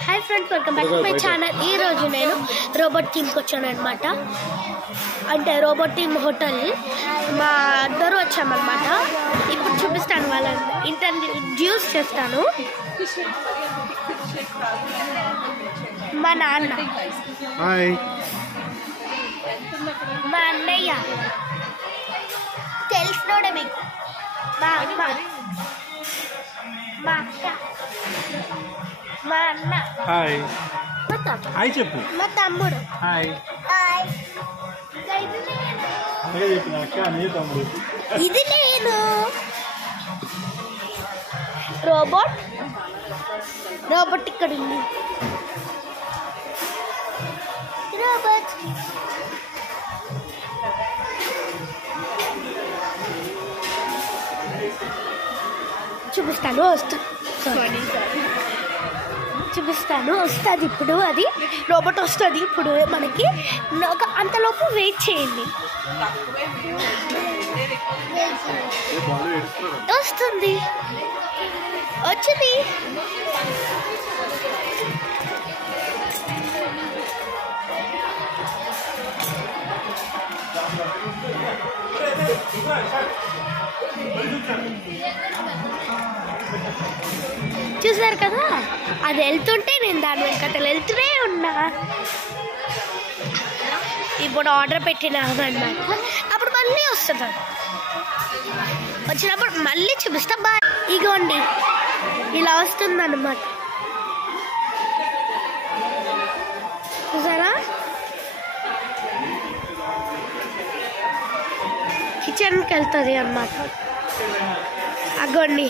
hi friends welcome back to my channel ఈ రోజు నేను రోబోట్ టీమ్ కి వచ్చాను అన్నమాట అంటే రోబోట్ టీమ్ హోటల్ మా అందరూ వచ్చాం అన్నమాట ఇప్పుడు చూపిస్తాను వాళ్ళని ఇంట్రడ్యూస్ చేస్తాను మా నాన్న హాయ్ మా అన్నయ్య తెలిసినోడే మీకు మా అమ్మ మా అక్క మా అన్న హాయ్ మా తాత హాయ్ చెప్పు మా తమ్ముడు హాయ్ హాయ్ అలాగే చెప్పిన అక్క నీ తమ్ముడు ఇది నేను రోబోట్ ఇక్కడ ఉంది రోబోట్ చూపిస్తాను చూపిస్తాను వస్తుంది ఇప్పుడు అది రోబోట్ వస్తుంది ఇప్పుడు మనకి అంతలోపు వెయిట్ చేయండి వస్తుంది వచ్చింది చూసారు కదా అది వెళ్తుంటే నేను దాని వెనకతలు వెళ్తూనే ఉన్నా ఇప్పుడు ఆర్డర్ పెట్టినామన్నమాట అప్పుడు మళ్ళీ వస్తుంది వచ్చినప్పుడు మళ్ళీ చూపిస్తా బాయ్ ఇగోండి ఇలా వస్తుంది అన్నమాట చూసారా కిచెన్కి వెళ్తుంది అన్నమాట అగ్గోండి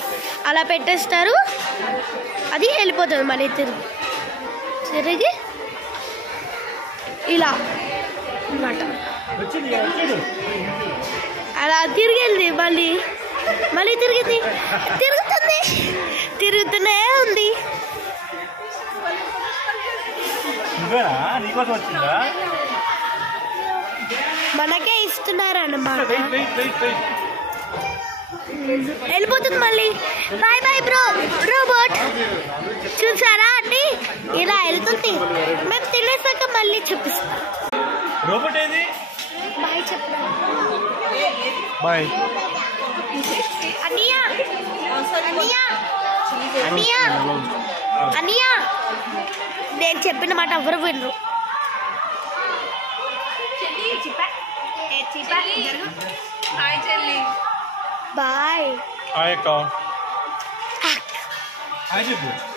అలా పెట్టేస్తారు అది వెళ్ళిపోతుంది మళ్ళీ తిరిగి ఇలా అన్నమాట అలా తిరిగింది మళ్ళీ తిరుగుతూనే ఉంది మనకే ఇస్తున్నారు అన్నమాట వెళ్ళిపోతుంది మళ్ళీ బాయ్ బాయ్ బ్రో రోబోట్ చూసారా అండి ఇలా వెళ్తుంది మేము తినేసాక మళ్ళీ చూపిస్తాం రోబోట్ ఏది బాయ్ చెప్పరా బాయ్ అనియా నేను చెప్పిన మాట ఎవరు వినరు బాయ్ హాయ్ అక్క హాయ్ చెప్పు